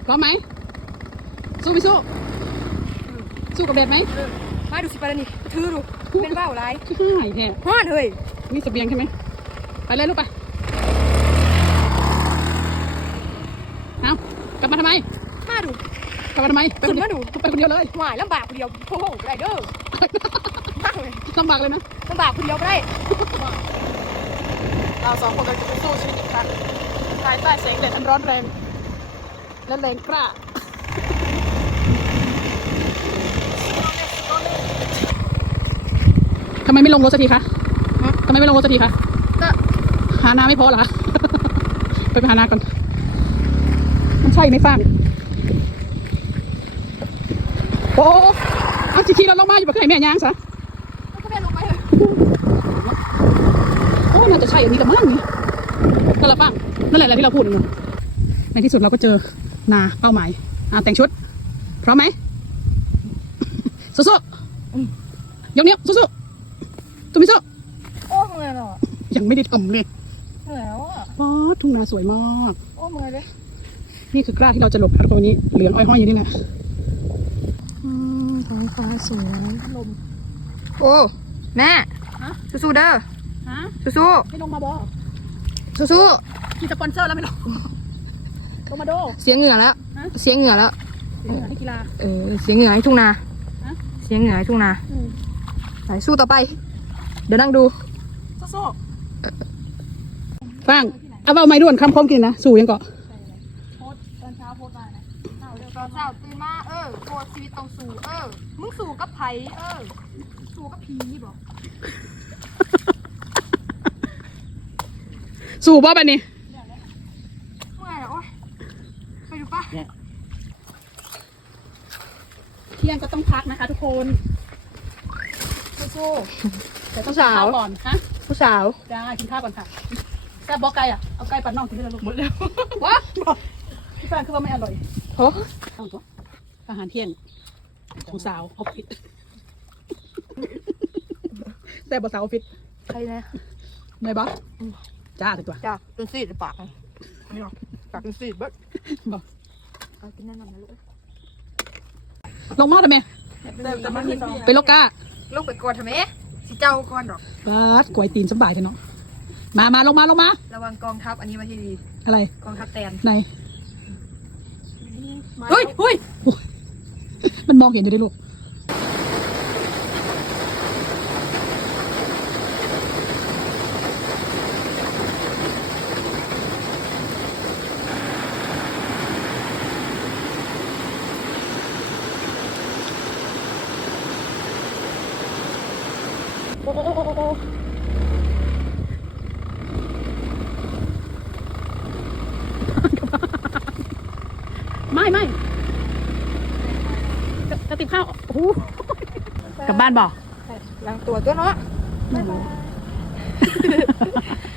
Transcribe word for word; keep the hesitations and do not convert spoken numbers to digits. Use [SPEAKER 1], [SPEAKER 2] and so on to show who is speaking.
[SPEAKER 1] พร้อมไหมสู้ไม่สู้สู้กับเด็ดไหม
[SPEAKER 2] มาดูสิไปแล้วนี่ถือดูเป็นบ้าอะไร
[SPEAKER 1] หายแท้
[SPEAKER 2] ฮอดเฮ้ย
[SPEAKER 1] มีเสบียงใช่ไหมไปเลยลูกไปเอากลับมาทำไม
[SPEAKER 2] มาดู
[SPEAKER 1] กลับมาทำไมไปคนเดียว
[SPEAKER 2] มาดู
[SPEAKER 1] ไปคนเดียวเลย
[SPEAKER 2] หวายลำบากคนเดียวโอ้โหไรเด้อมากเลย
[SPEAKER 1] ลำบากเลยนะ
[SPEAKER 2] ลำบากคนเดียวไม่ได้
[SPEAKER 1] เราสองคนกันจะไปสู้ชีวิตอีกครั้งภายใต้แสงแดดอันร้อนแรงและแรงกล้าทำไมไม่ลงรถสักทีคะทำไมไม่ลงรถสักทีคะ
[SPEAKER 2] ก็
[SPEAKER 1] หาน้ำไม่พอเหรอ ไปไปหาน้ำก่อนมันใช่ไหมฟังโอ้เอาจีทีเราลงมาอยู่แบบไหนแม่ย่างซะ
[SPEAKER 2] ก็แม่ลงไปเลย
[SPEAKER 1] โอ้น่าจะใช่อันนี้กับมั่งนี่ก็ละฟังนั่นแหละที่เราพูดนะในที่สุดเราก็เจอนาเป้าหมายอ่าแต่งชุดพร้อมไหมสู้ๆยกนิ้วสู้ๆตุ้มิโซ่
[SPEAKER 2] โอ้เมื่อยแล้ว
[SPEAKER 1] ยังไม่ได้ทำเลย
[SPEAKER 2] เหนื่อยแล้วอ่ะ
[SPEAKER 1] ว้าทุ่งนาสวยมาก
[SPEAKER 2] โอ้เมื่อยเลย
[SPEAKER 1] นี่คือกล้าที่เราจะหลบครับตรงนี้เหลืองอ้อยห้อยอยู่นี่แหละ
[SPEAKER 2] ท้องฟ้าสวยลมโอ้แม่สู้ๆเด้อสู้
[SPEAKER 1] ๆไม่ลงมาบอ
[SPEAKER 2] สู้
[SPEAKER 1] ๆกีสปอนเซอร์แล้วไม่ลงลงมาดู
[SPEAKER 2] เสียงเหงื่อแล้วเสียงเหงื่อแล้ว
[SPEAKER 1] เสียงเหงื่อให้กีฬา
[SPEAKER 2] เออเสียงเหงื่อให้ทุ่งนาเสียงเหงื่อให้ทุ่งนาไปสู้ต่อไปเดี๋ยวนั่งดู
[SPEAKER 1] สู้ๆฟังเอาเอาไม้ด่วนคำคมกินนะสู่ยังเกาะ
[SPEAKER 2] โพสตอนเช้าโพสมานะตอนเช้าตื่นมาเออโพสชีวิตต้องสู้เออมึงสู้กับไผ่เออสู้กับผีบอก
[SPEAKER 1] สู่บ่แบบนี้
[SPEAKER 2] เมื่อยแล้วโอ้ยไปดูป่ะ
[SPEAKER 1] เที่ยงก็ต้องพักนะคะทุกคนสู้ๆแต่ต้องกินข้าวก่อนฮะ
[SPEAKER 2] ผู้สาว
[SPEAKER 1] จ้ากินข้าวก่อนค่ะแต่บอกไก่อ่ะเอาไก่ปัดน่องกินได้แล้วลูกหมดแล้ว
[SPEAKER 2] วะ
[SPEAKER 1] พี่แฟนคือว่าไม่อร่อย
[SPEAKER 2] โอ้
[SPEAKER 1] ต้องตัวอาหารเที่ยงของสาวออฟฟิศแต่บอสาวออฟฟิศ
[SPEAKER 2] ใครนะ
[SPEAKER 1] ไม่บอสจ้าถึงตัว
[SPEAKER 2] จ้าจนซีดปากนี่หรอปากจนซีดบ๊
[SPEAKER 1] บอก
[SPEAKER 2] เอากินแน่นอนนะลูก
[SPEAKER 1] ลงมาทำไมไปโลกา
[SPEAKER 2] ลูกไปก่อนทำไมสิเจ้าก่อนหรอก
[SPEAKER 1] บาสกวยตีนสบายเถอะเนาะมามาลงมาลงมา
[SPEAKER 2] ระวังกองทัพอันนี้มาที่ดี
[SPEAKER 1] อะไร
[SPEAKER 2] กองทัพแตน
[SPEAKER 1] ไหนเฮ้ยเฮ้ยมันมองเห็นอยู่ด้วยลูกโอ้โอ้โอ้โอ้ไม่ไม่กระติบข้าวโอ้โหกลับบ้านบ่
[SPEAKER 2] ล้างตัวตัวเนาะ